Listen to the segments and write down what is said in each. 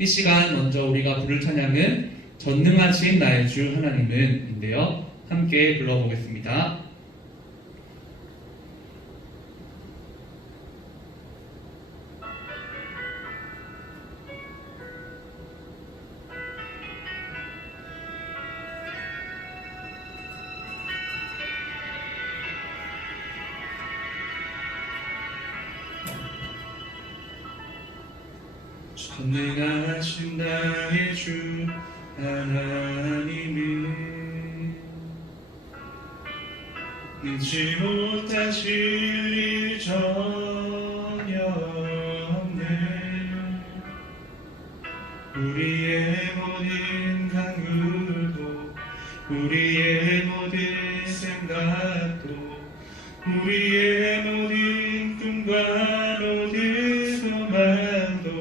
이 시간 먼저 우리가 부를 찬양은 전능하신 나의 주 하나님은 인데요. 함께 불러보겠습니다. 전능하신 나의 주 하나님은 능치 못하실 일 전혀 없네. 우리의 모든 간구도 우리의 모든 생각도 우리의 모든 꿈과 모든 소망도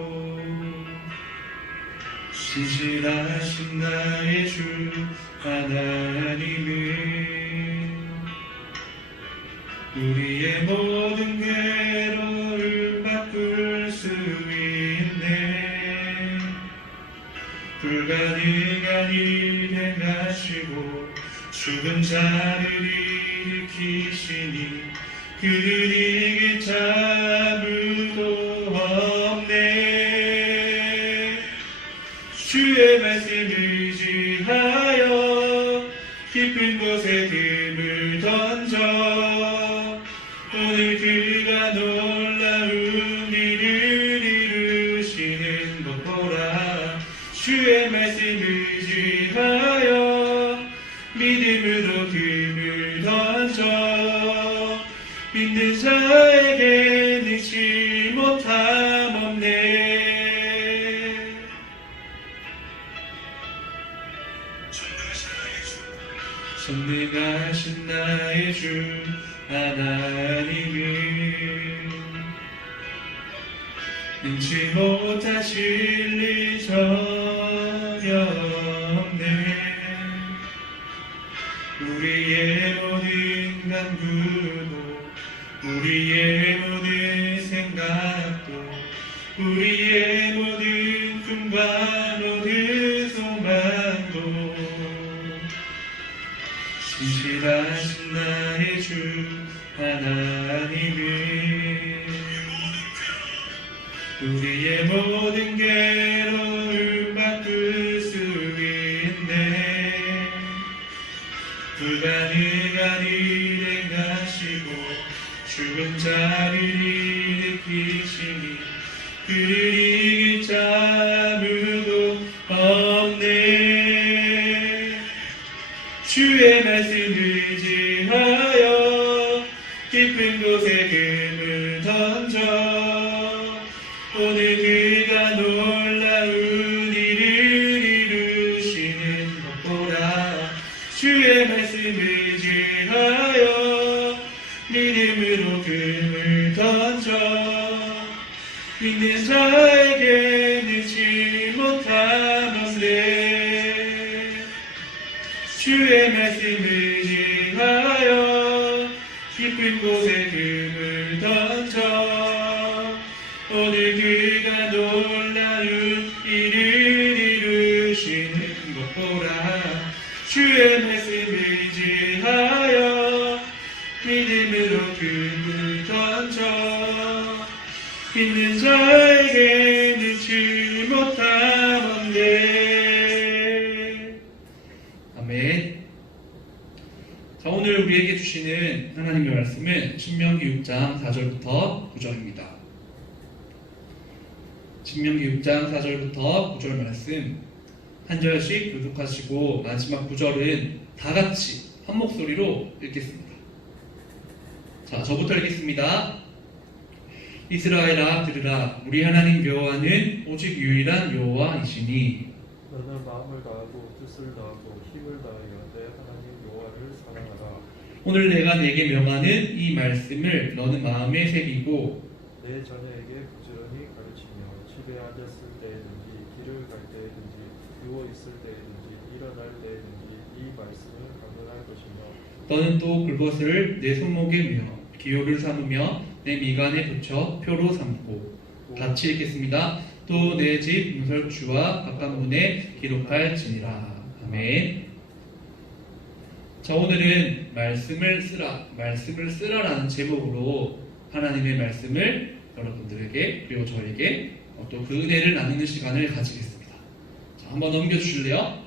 신실하신 나의 주 하나님은 우리의 모든 괴로움 바꿀 수 있네. 불가능한 일 행하시고 죽은 자를 일으키시니 그를 이길 자 아무도 없네. 주의 말씀 의지하여 깊은 곳에 금을 던져 오늘 그가 놀라운 일을 이루시는 것 보라. 주의 말씀 의지하여 믿음으로 금을 던져 믿는 자에게 능치 못함 없네. 전능하신 나의 주 하나님은 능치 못하실 일 전혀 없네. 우리의 모든 간구도 우리의 모든 생각도 우리의 모든 꿈과 모든 소망도 신실하신 나의 주 하나님은 우리의 모든 괴로움 바꿀 수 있네. 불가능한 일 행하시고 죽은 자를 일으키시니 그를 이길 자 아무도 없네. 주의 말씀 의지하여 깊은 곳에 금을 던져 오늘 그가 놀라운 일을 이루시는 것 보라. 주의 말씀 의지하여 믿음으로 금을 던져 믿는 자에게 능치 못함 없네. 주의 말씀 의지하여 깊은 곳에 금을 던져 오늘 그가 놀라운 일을 이루시는 것 보라. 주의 말씀 의지하여 믿음으로 금을 던져 믿는 자에게 능치 못함 없네. 아멘. 자, 오늘 우리에게 주시는 하나님의 말씀은 신명기 6장 4절부터 9절입니다. 신명기 6장 4절부터 9절 말씀 한 절씩 교독하시고 마지막 9절은 다 같이 한 목소리로 읽겠습니다. 자, 저부터 읽겠습니다. 이스라엘아 들으라. 우리 하나님 여호와는 오직 유일한 여호와이시니 너는 마음을 다하고 뜻을 다하고 힘을 다하여 내 하나님 여호와를 사랑하라. 오늘 내가 내게 명하는 이 말씀을 너는 마음에 새기고 내 자녀에게 부지런히 가르치며 집에 앉았을 때에든지 길을 갈 때에든지 누워 있을 때에든지 일어날 때에든지 이 말씀을 강론할 것이며 너는 또 그것을 내 손목에 메어 기호를 삼으며 내 미간에 붙여 표로 삼고 같이 읽겠습니다. 또 내 집 문설주와 바깥문에 기록할지니라. 아멘. 자, 오늘은 말씀을 쓰라라는 제목으로 하나님의 말씀을 여러분들에게 그리고 저에게 또 그 은혜를 나누는 시간을 가지겠습니다. 자, 한번 넘겨주실래요?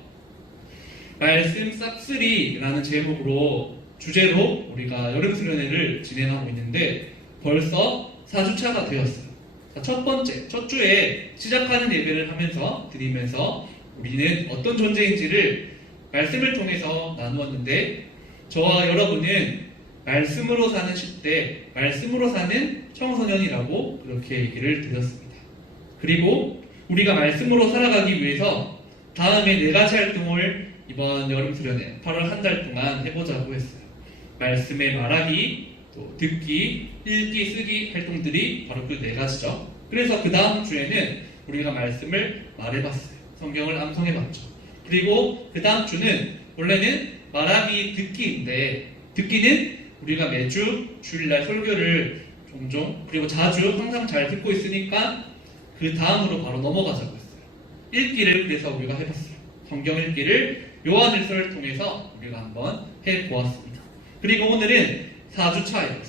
말씀 싹쓸이라는 제목으로 주제로 우리가 여름 수련회를 진행하고 있는데 벌써 4주차가 되었어요. 자, 첫 주에 시작하는 예배를 하면서 드리면서 우리는 어떤 존재인지를 말씀을 통해서 나누었는데 저와 여러분은 말씀으로 사는 10대, 말씀으로 사는 청소년이라고 그렇게 얘기를 드렸습니다. 그리고 우리가 말씀으로 살아가기 위해서 다음에 4가지 활동을 이번 여름 수련회 8월 한 달 동안 해보자고 했어요. 말씀의 말하기, 또 듣기, 읽기, 쓰기 활동들이 바로 그 4가지죠. 그래서 그 다음 주에는 우리가 말씀을 말해봤어요. 성경을 암송해봤죠. 그리고 그 다음 주는 원래는 말하기, 듣기인데 듣기는 우리가 매주 주일날 설교를 종종 그리고 자주 항상 잘 듣고 있으니까 그 다음으로 바로 넘어가자고 했어요. 읽기를 그래서 우리가 해봤어요. 성경 읽기를 요한일서를 통해서 우리가 한번 해보았습니다. 그리고 오늘은 4주차예요.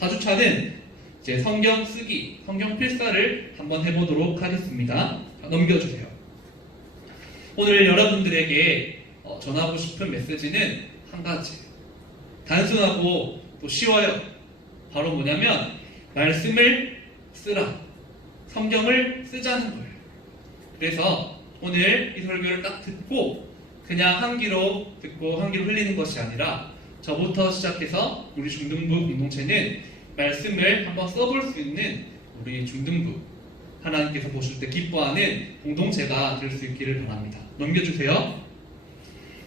4주차는 이제 성경 쓰기, 성경 필사를 한번 해보도록 하겠습니다. 넘겨주세요. 오늘 여러분들에게 전하고 싶은 메시지는 한 가지예요. 단순하고 또 쉬워요. 바로 뭐냐면 말씀을 쓰라. 성경을 쓰자는 거예요. 그래서 오늘 이 설교를 딱 듣고 그냥 한 귀로 듣고 한 귀로 흘리는 것이 아니라 저부터 시작해서 우리 중등부 공동체는 말씀을 한번 써볼 수 있는 우리 중등부 하나님께서 보실 때 기뻐하는 공동체가 될 수 있기를 바랍니다. 넘겨주세요.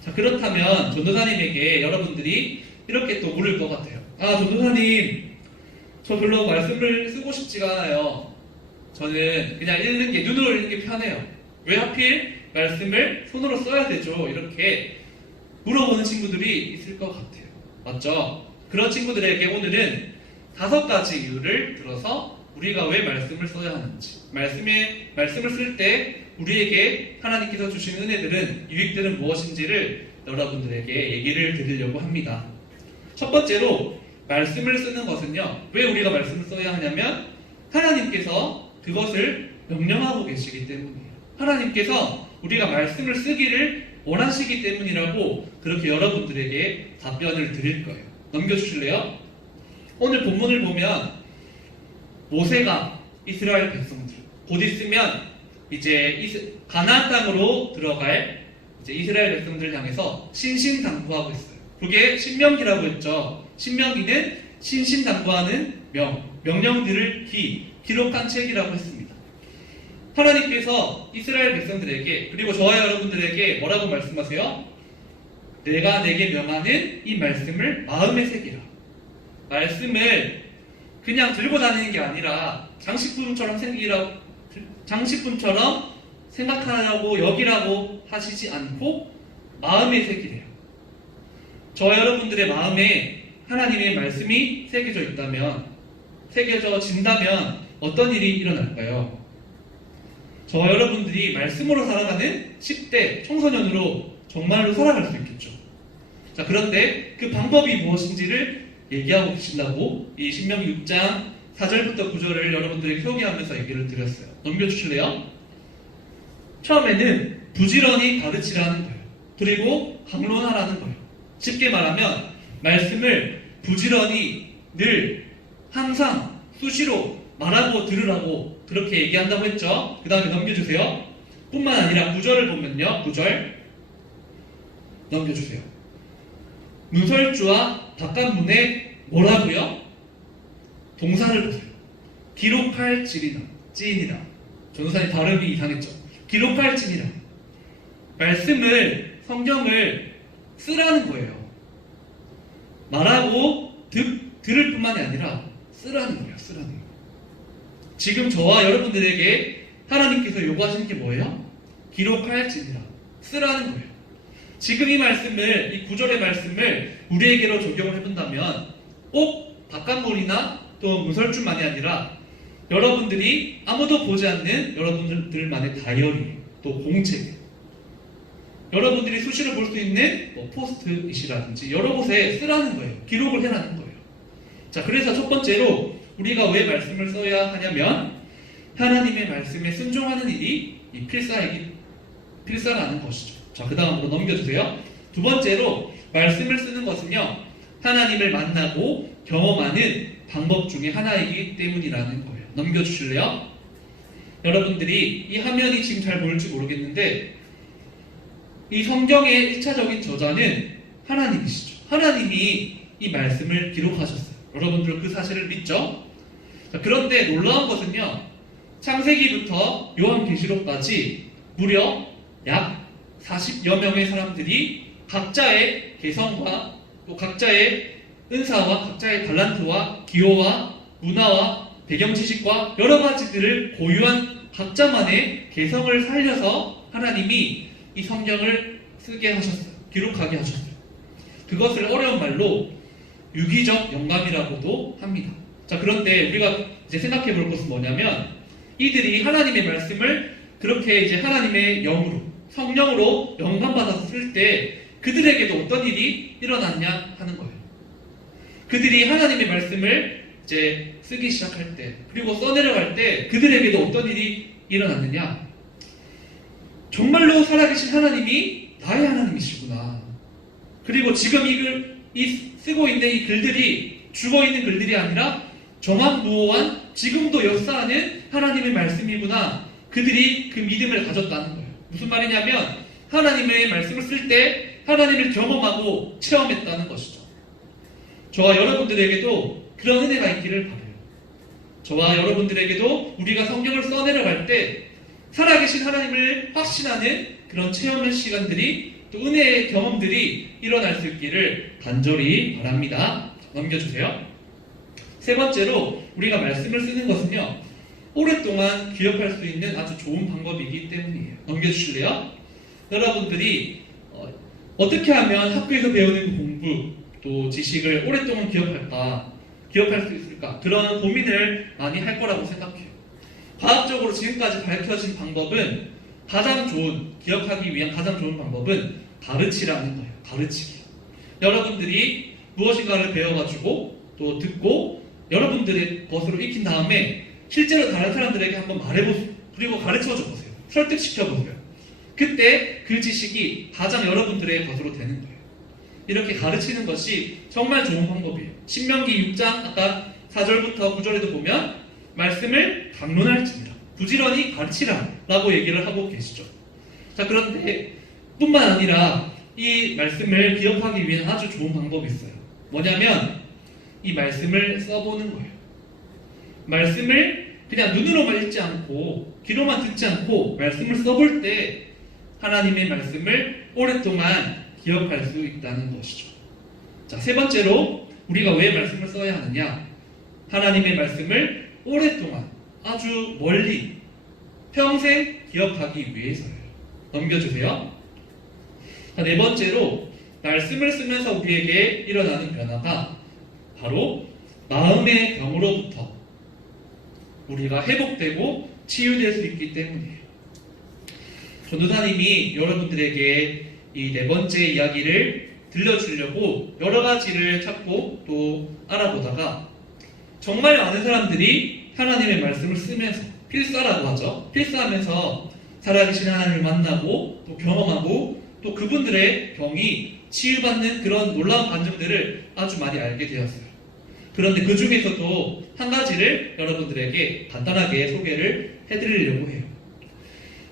자, 그렇다면 전도사님에게 여러분들이 이렇게 또 물을 것 같아요. 아, 전도사님, 저 별로 말씀을 쓰고 싶지가 않아요. 저는 그냥 읽는 게, 눈으로 읽는 게 편해요. 왜 하필 말씀을 손으로 써야 되죠? 이렇게 물어보는 친구들이 있을 것 같아요. 맞죠? 그런 친구들에게 오늘은 5가지 이유를 들어서 우리가 왜 말씀을 써야 하는지, 말씀을 쓸 때 우리에게 하나님께서 주신 은혜들은, 유익들은 무엇인지를 여러분들에게 얘기를 드리려고 합니다. 첫 번째로 말씀을 쓰는 것은요, 왜 우리가 말씀을 써야 하냐면 하나님께서 그것을 명령하고 계시기 때문이에요. 하나님께서 우리가 말씀을 쓰기를 원하시기 때문이라고 그렇게 여러분들에게 답변을 드릴 거예요. 넘겨주실래요? 오늘 본문을 보면 모세가 이스라엘 백성들 곧 있으면 이제 가나안 땅으로 들어갈 이제 이스라엘 백성들을 향해서 신신당부하고 있어요. 그게 신명기라고 했죠. 신명기는 신신당부하는 명령들을 기록한 책이라고 했습니다. 하나님께서 이스라엘 백성들에게 그리고 저와 여러분들에게 뭐라고 말씀하세요? 내가 내게 명하는 이 말씀을 마음에 새기라. 말씀을 그냥 들고 다니는 게 아니라 장식품처럼 생각하라고 여기라고 하시지 않고 마음에 새기래요. 저와 여러분들의 마음에 하나님의 말씀이 새겨진다면 어떤 일이 일어날까요? 저와 여러분들이 말씀으로 살아가는 10대 청소년으로 정말로 살아갈 수 있겠죠. 자, 그런데 그 방법이 무엇인지를 얘기하고 계신다고 이 신명기 6장 4절부터 9절을 여러분들에게 소개하면서 얘기를 드렸어요. 넘겨주실래요? 처음에는 부지런히 가르치라는 거예요. 그리고 강론하라는 거예요. 쉽게 말하면 말씀을 부지런히 늘 항상 수시로 말하고 들으라고 그렇게 얘기한다고 했죠. 그 다음에 넘겨주세요. 뿐만 아니라 9절을 보면요. 9절 넘겨주세요. 문설주와 바깥문에 뭐라고요? 동사를 보세요. 기록할 찌이니라. 전도사님 발음이 이상했죠. 기록할 찌이니라. 말씀을, 성경을 쓰라는 거예요. 말하고 들을 뿐만이 아니라 쓰라는 거예요. 쓰라는 거예요. 지금 저와 여러분들에게 하나님께서 요구하시는 게 뭐예요? 기록할 찌이니라. 쓰라는 거예요. 지금 이 말씀을, 이 9절의 말씀을 우리에게로 적용을 해본다면 꼭 바깥문이나 또 문설주만이 아니라 여러분들이 아무도 보지 않는 여러분들만의 다이어리, 또 공책, 여러분들이 수시로 볼 수 있는 포스트잇이라든지 여러 곳에 쓰라는 거예요. 기록을 해라는 거예요. 자, 그래서 첫 번째로 우리가 왜 말씀을 써야 하냐면 하나님의 말씀에 순종하는 일이 이 필사라는 것이죠. 자, 그 다음으로 넘겨주세요. 두 번째로 말씀을 쓰는 것은요, 하나님을 만나고 경험하는 방법 중에 하나이기 때문이라는 거예요. 넘겨주실래요? 여러분들이 이 화면이 지금 잘 보일지 모르겠는데 이 성경의 1차적인 저자는 하나님이시죠. 하나님이 이 말씀을 기록하셨어요. 여러분들 그 사실을 믿죠? 자, 그런데 놀라운 것은요, 창세기부터 요한계시록까지 무려 약 40여 명의 사람들이 각자의 개성과 또 각자의 은사와 각자의 달란트와 기호와 문화와 배경 지식과 여러 가지들을 고유한 각자만의 개성을 살려서 하나님이 이 성경을 쓰게 하셨어요. 기록하게 하셨어요. 그것을 어려운 말로 유기적 영감이라고도 합니다. 자, 그런데 우리가 이제 생각해 볼 것은 뭐냐면 이들이 하나님의 말씀을 그렇게 이제 하나님의 영으로, 성령으로 영감받아서 쓸 때 그들에게도 어떤 일이 일어났냐 하는 거예요. 그들이 하나님의 말씀을 이제 쓰기 시작할 때, 그리고 써내려갈 때 그들에게도 어떤 일이 일어났느냐? 정말로 살아계신 하나님이 나의 하나님이시구나. 그리고 지금 쓰고 있는 이 글들이 죽어있는 글들이 아니라 정확무오한 지금도 역사하는 하나님의 말씀이구나. 그들이 그 믿음을 가졌다는 거예요. 무슨 말이냐면 하나님의 말씀을 쓸 때 하나님을 경험하고 체험했다는 것이죠. 저와 여러분들에게도 그런 은혜가 있기를 바라요. 저와 여러분들에게도 우리가 성경을 써내려갈 때 살아계신 하나님을 확신하는 그런 체험의 시간들이 또 은혜의 경험들이 일어날 수 있기를 간절히 바랍니다. 넘겨주세요. 세 번째로 우리가 말씀을 쓰는 것은요, 오랫동안 기억할 수 있는 아주 좋은 방법이기 때문이에요. 넘겨주실래요? 여러분들이 어떻게 하면 학교에서 배우는 공부 또 지식을 오랫동안 기억할 수 있을까? 그런 고민을 많이 할 거라고 생각해요. 과학적으로 지금까지 밝혀진 방법은 기억하기 위한 가장 좋은 방법은 가르치라는 거예요. 가르치기. 여러분들이 무엇인가를 배워가지고 또 듣고 여러분들의 것으로 익힌 다음에 실제로 다른 사람들에게 한번 말해보세요. 그리고 가르쳐줘 보세요. 설득시켜보세요. 그때 그 지식이 가장 여러분들의 것으로 되는 거예요. 이렇게 가르치는 것이 정말 좋은 방법이에요. 신명기 6장 아까 4절부터 9절에도 보면 말씀을 강론할지니라 부지런히 가르치라 라고 얘기를 하고 계시죠. 자, 그런데 뿐만 아니라 이 말씀을 기억하기 위한 아주 좋은 방법이 있어요. 뭐냐면 이 말씀을 써보는 거예요. 말씀을 그냥 눈으로만 읽지 않고 귀로만 듣지 않고 말씀을 써볼 때 하나님의 말씀을 오랫동안 기억할 수 있다는 것이죠. 자, 세 번째로 우리가 왜 말씀을 써야 하느냐? 하나님의 말씀을 오랫동안 아주 멀리 평생 기억하기 위해서예요. 넘겨주세요. 자, 네 번째로 말씀을 쓰면서 우리에게 일어나는 변화가 바로 마음의 병으로부터 우리가 회복되고 치유될 수 있기 때문이에요. 전도사님이 여러분들에게 이 네 번째 이야기를 들려주려고 여러 가지를 찾고 또 알아보다가 정말 많은 사람들이 하나님의 말씀을 쓰면서 필사라고 하죠. 필사하면서 살아계신 하나님을 만나고 또 경험하고 또 그분들의 병이 치유받는 그런 놀라운 반증들을 아주 많이 알게 되었어요. 그런데 그 중에서도 한 가지를 여러분들에게 간단하게 소개를 해드리려고 해요.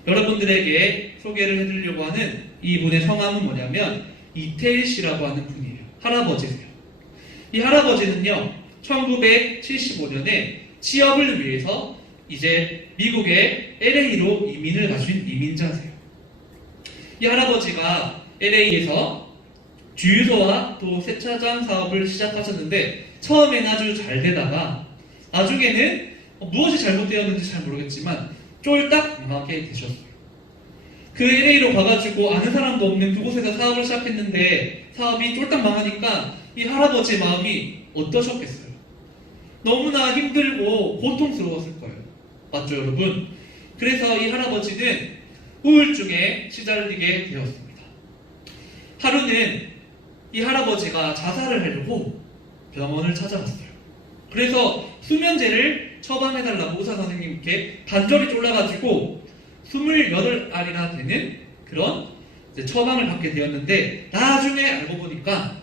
여러분들에게 소개를 해드리려고 하는 이분의 성함은 뭐냐면 이태일 씨라고 하는 분이에요. 할아버지세요. 이 할아버지는요, 1975년에 취업을 위해서 이제 미국의 LA로 이민을 가신 이민자세요. 이 할아버지가 LA에서 주유소와 또 세차장 사업을 시작하셨는데 처음엔 아주 잘 되다가 나중에는 무엇이 잘못되었는지 잘 모르겠지만 쫄딱 망하게 되셨어요. 그 LA로 가가지고 아는 사람도 없는 그곳에서 사업을 시작했는데 사업이 쫄딱 망하니까 이 할아버지의 마음이 어떠셨겠어요? 너무나 힘들고 고통스러웠을 거예요. 맞죠, 여러분? 그래서 이 할아버지는 우울증에 시달리게 되었습니다. 하루는 이 할아버지가 자살을 하려고 병원을 찾아갔어요. 그래서 수면제를 처방해달라고 의사 선생님께 간절히 쫄라가지고 28알이나 되는 그런 처방을 받게 되었는데, 나중에 알고 보니까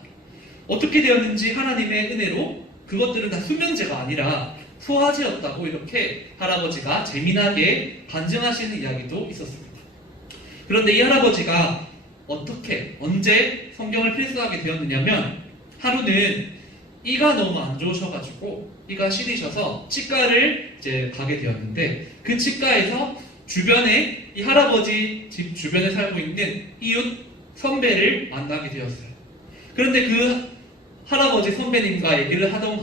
어떻게 되었는지 하나님의 은혜로 그것들은 다 수면제가 아니라 소화제였다고 이렇게 할아버지가 재미나게 간증하시는 이야기도 있었습니다. 그런데 이 할아버지가 어떻게, 언제 성경을 필사하게 되었느냐면, 하루는 이가 너무 안 좋으셔가지고 이가 시리셔서 치과를 이제 가게 되었는데, 그 치과에서 주변에 이 할아버지 집 주변에 살고 있는 이웃 선배를 만나게 되었어요. 그런데 그 할아버지 선배님과 얘기를 하던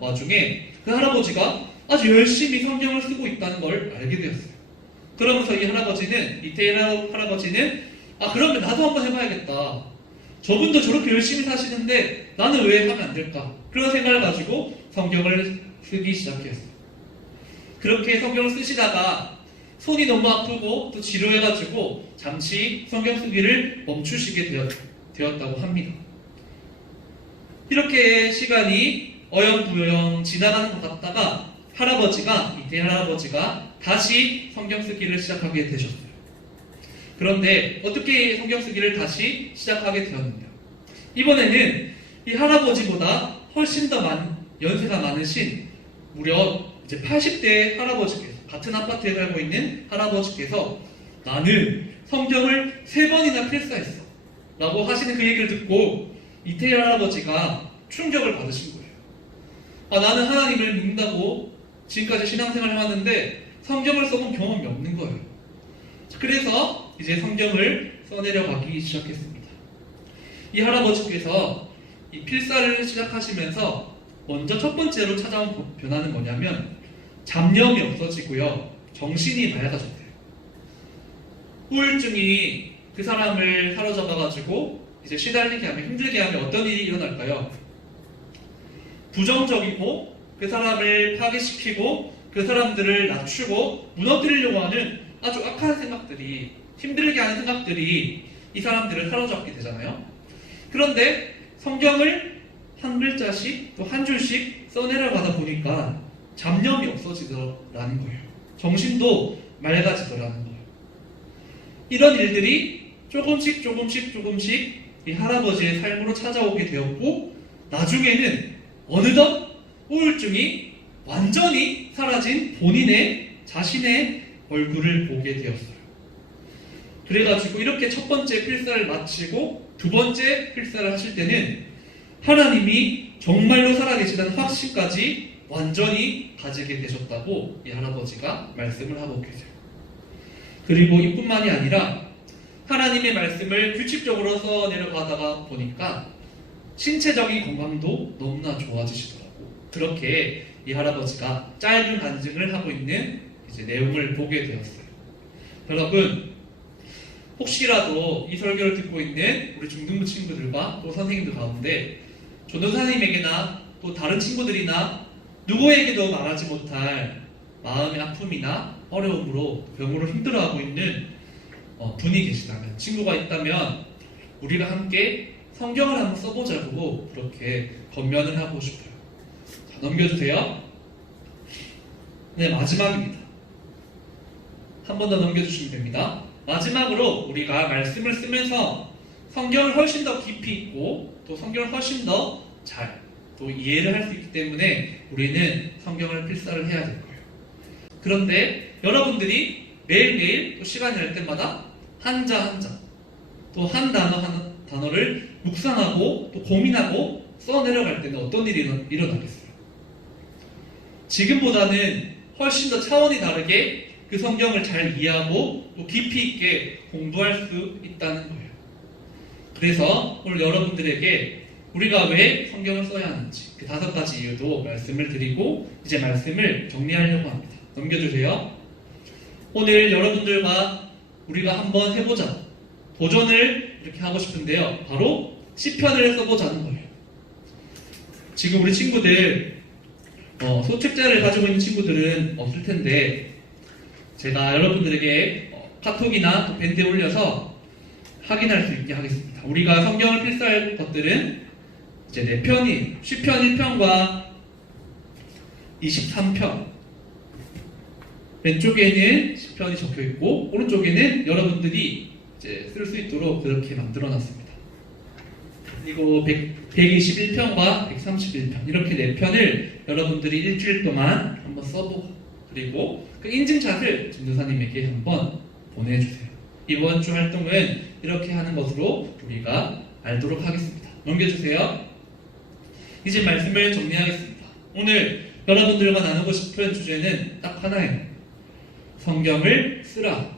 와중에 그 할아버지가 아주 열심히 성경을 쓰고 있다는 걸 알게 되었어요. 그러면서 이 할아버지는, 이태일 할아버지는 그러면 나도 한번 해봐야겠다. 저분도 저렇게 열심히 사시는데 나는 왜 하면 안 될까? 그런 생각을 가지고 성경을 쓰기 시작했어요. 그렇게 성경을 쓰시다가 손이 너무 아프고 또 지루해가지고 잠시 성경 쓰기를 멈추시게 되었다고 합니다. 이렇게 시간이 어영부영 지나가는 것 같다가 이태일 할아버지가 다시 성경 쓰기를 시작하게 되셨어요. 그런데 어떻게 성경 쓰기를 다시 시작하게 되었느냐? 이번에는 이 할아버지보다 훨씬 더 연세가 많으신 무려 이제 80대 할아버지께서, 같은 아파트에 살고 있는 할아버지께서 나는 성경을 3번이나 필사했어 라고 하시는 그 얘기를 듣고 이태일 할아버지가 충격을 받으신 거예요. 나는 하나님을 믿는다고 지금까지 신앙생활을 해왔는데 성경을 써본 경험이 없는 거예요. 그래서 이제 성경을 써내려가기 시작했습니다. 이 할아버지께서 이 필사를 시작하시면서 먼저 첫 번째로 찾아온 변화는 뭐냐면 잡념이 없어지고요, 정신이 맑아졌대요. 우울증이 그 사람을 사로잡아가지고 이제 시달리게 하면, 힘들게 하면 어떤 일이 일어날까요? 부정적이고 그 사람을 파괴시키고 그 사람들을 낮추고 무너뜨리려고 하는 아주 악한 생각들이, 힘들게 하는 생각들이 이 사람들을 사로잡게 되잖아요. 그런데 성경을 한 글자씩 또 한 줄씩 써내려가다 보니까 잡념이 없어지더라는 거예요. 정신도 맑아지더라는 거예요. 이런 일들이 조금씩 이 할아버지의 삶으로 찾아오게 되었고, 나중에는 어느덧 우울증이 완전히 사라진 자신의 얼굴을 보게 되었어요. 그래가지고 이렇게 첫 번째 필사를 마치고 두 번째 필사를 하실 때는 하나님이 정말로 살아계시다는 확신까지 완전히 가지게 되셨다고 이 할아버지가 말씀을 하고 계세요. 그리고 이뿐만이 아니라 하나님의 말씀을 규칙적으로 써내려가다가 보니까 신체적인 건강도 너무나 좋아지시더라고. 그렇게 이 할아버지가 짧은 간증을 하고 있는 이제 내용을 보게 되었어요. 여러분, 혹시라도 이 설교를 듣고 있는 우리 중등부 친구들과 또 선생님들 가운데 전도사님에게나 또 다른 친구들이나 누구에게도 말하지 못할 마음의 아픔이나 어려움으로, 병으로 힘들어하고 있는 분이 계시다면, 친구가 있다면 우리가 함께 성경을 한번 써보자고 그렇게 권면을 하고 싶어요. 자, 넘겨주세요. 네, 마지막입니다. 한 번 더 넘겨주시면 됩니다. 마지막으로 우리가 말씀을 쓰면서 성경을 훨씬 더 깊이 있고 또 성경을 훨씬 더 잘 또 이해를 할 수 있기 때문에 우리는 성경을 필사를 해야 될 거예요. 그런데 여러분들이 매일매일 또 시간이 날 때마다 한자 또 한 단어를 묵상하고 또 고민하고 써내려갈 때는 어떤 일이 일어나겠어요? 지금보다는 훨씬 더 차원이 다르게 그 성경을 잘 이해하고 또 깊이 있게 공부할 수 있다는 거예요. 그래서 오늘 여러분들에게 우리가 왜 성경을 써야 하는지 그 5가지 이유도 말씀을 드리고 이제 말씀을 정리하려고 합니다. 넘겨주세요. 오늘 여러분들과 우리가 한번 해보자, 도전을 이렇게 하고 싶은데요, 바로 시편을 써보자는 거예요. 지금 우리 친구들 소책자를 가지고 있는 친구들은 없을 텐데 제가 여러분들에게 카톡이나 또 밴드에 올려서 확인할 수 있게 하겠습니다. 우리가 성경을 필사할 것들은 이제 4편이 시편 1편과 23편 왼쪽에는 시편이 적혀 있고 오른쪽에는 여러분들이 이제 쓸 수 있도록 그렇게 만들어 놨습니다. 그리고 121편과 131편 이렇게 4편을 여러분들이 일주일 동안 한번 써보고 그리고 그 인증샷을 전도사님에게 한번 보내주세요. 이번 주 활동은 이렇게 하는 것으로 우리가 알도록 하겠습니다. 넘겨주세요. 이제 말씀을 정리하겠습니다. 오늘 여러분들과 나누고 싶은 주제는 딱 하나예요. 성경을 쓰라.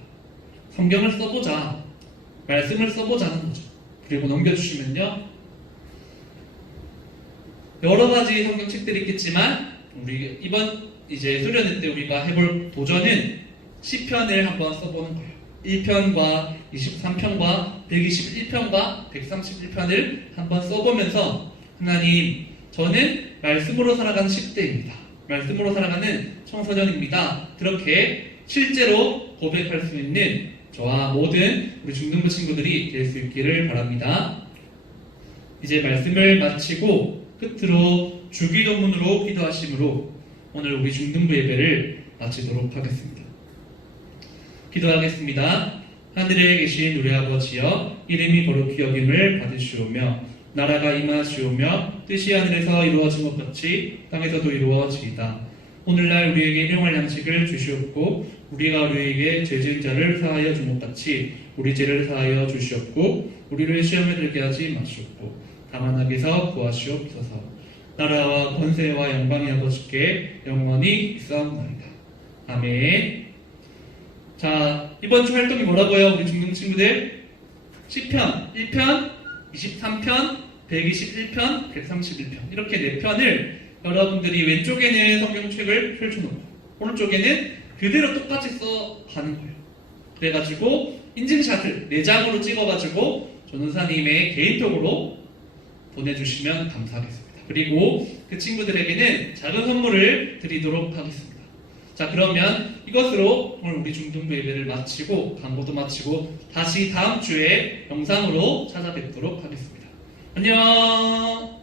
성경을 써보자. 말씀을 써보자는 거죠. 그리고 넘겨주시면요. 여러 가지 성경책들이 있겠지만 우리 이번 이제 수련회 때 우리가 해볼 도전은 시편을 한번 써보는 거예요. 1편과 23편과 121편과 131편을 한번 써보면서 하나님 저는 말씀으로 살아가는 10대입니다. 말씀으로 살아가는 청소년입니다. 그렇게 실제로 고백할 수 있는 저와 모든 우리 중등부 친구들이 될 수 있기를 바랍니다. 이제 말씀을 마치고 끝으로 주기도문으로 기도하심으로 오늘 우리 중등부 예배를 마치도록 하겠습니다. 기도하겠습니다. 하늘에 계신 우리 아버지여 이름이 거룩히 여김을 받으시오며 나라가 임하시오며 뜻이 하늘에서 이루어진 것 같이 땅에서도 이루어지이다. 오늘날 우리에게 일용할 양식을 주시옵고 우리가 우리에게 죄 지은 자를 사하여 준 것 같이 우리 죄를 사하여 주시옵고 우리를 시험에 들게 하지 마시옵고 다만 악에서 구하시옵소서. 나라와 권세와 영광이 아버지께 영원히 있사옵나이다. 아멘. 자, 이번 주 활동이 뭐라고요? 우리 중등 친구들? 시편 1편, 23편, 121편, 131편 이렇게 4편을 여러분들이 왼쪽에는 성경책을 펼쳐놓고 오른쪽에는 그대로 똑같이 써가는 거예요. 그래가지고 인증샷을 4장으로 찍어가지고 전도사님의 개인톡으로 보내주시면 감사하겠습니다. 그리고 그 친구들에게는 작은 선물을 드리도록 하겠습니다. 자, 그러면 이것으로 오늘 우리 중등부 예배를 마치고 광고도 마치고 다시 다음 주에 영상으로 찾아뵙도록 하겠습니다. 안녕.